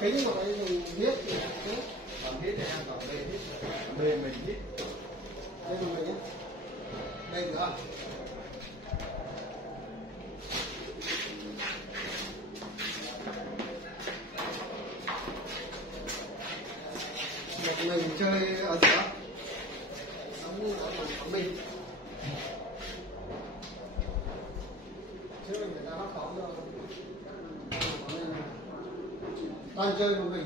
kính mà cái mình viết thì còn hít thì em còn B hít, B mình hít. đây là mình nhé, đây nữa. Mình chơi ở giữa mình chứ người ta nó khó rồi toàn chơi của mình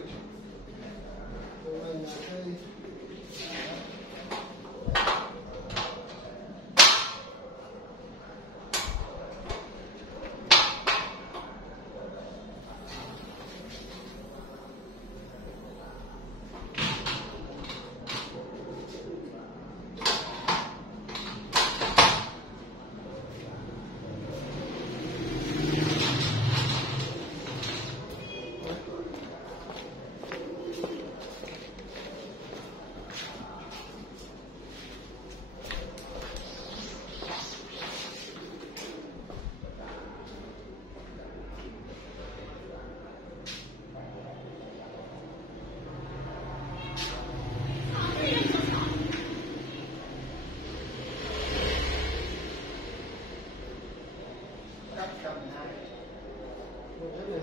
chơi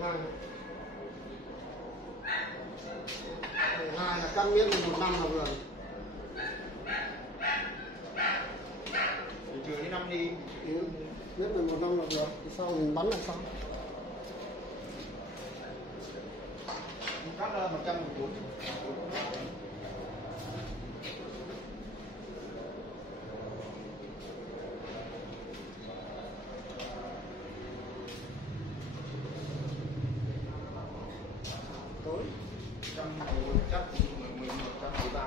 hai là cắt miết 1 năm là vừa. Trừ cái 5 đi. Miết 1 năm là vừa. Thì sau mình bắn là xong. Cắt ra 114. Tối. 111 chắc 113,5.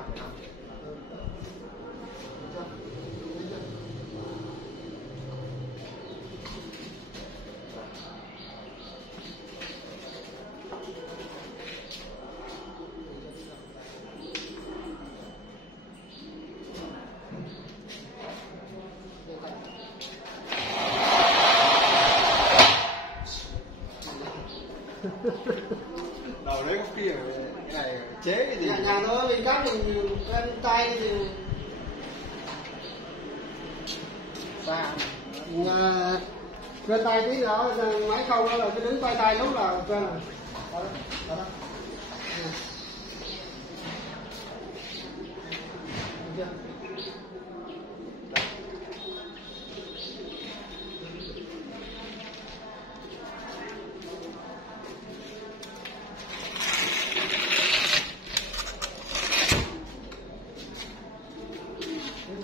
Đầu đấy có kia cái này chế cái gì? Nhà thôi mình cắt mình quen tay thì Xa. quen tay tí nữa máy không đó là cái đứng quay tay lúc là quen rồi. Đó. Được chưa?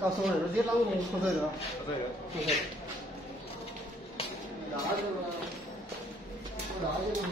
Cao su này nó giết lắm không rơi được. Không rơi được. Không rơi. Đá chứ mà. Đá chứ mà.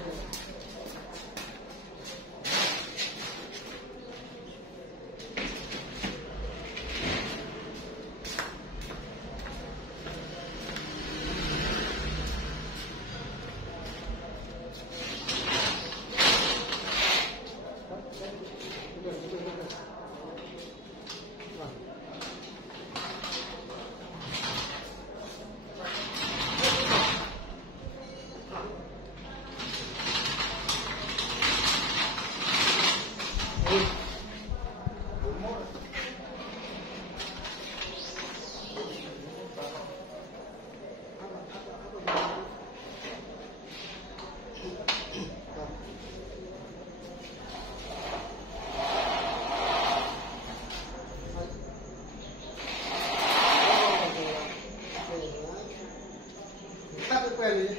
quen đi.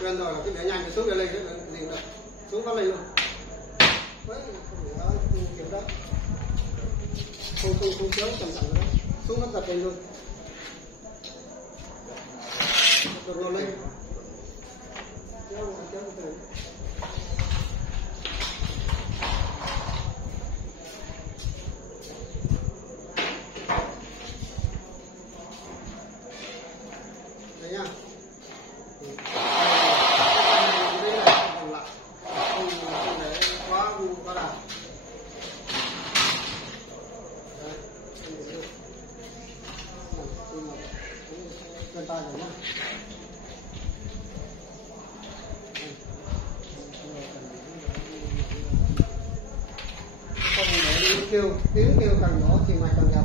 Quen rồi là cứ để nhanh cái xuống để lên cái gì nữa. Xuống có lên luôn. Đấy, không kiểu đó. Không kéo cẩn thận nữa. Xuống nó giật lên luôn. Giật nó lên. Kéo từ từ. Đấy nhá. Quá đà. vân tay rồi nhá. Không để tiếng kêu càng nhỏ thì mạch càng đẹp.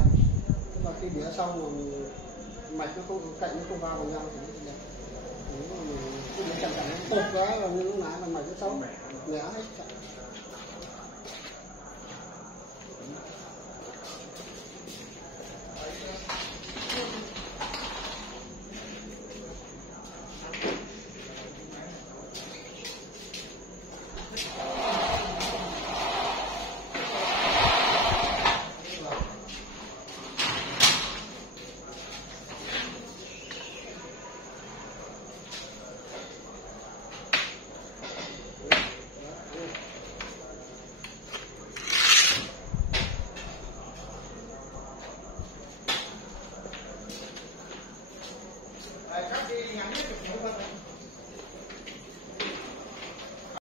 Và khi bỉa xong rồi mạch nó không cạnh nó không va vào nhau thì nó đẹp. Nếu mà chẳng nó tột quá là như lúc nãy là mạch nó xấu mẻ hết.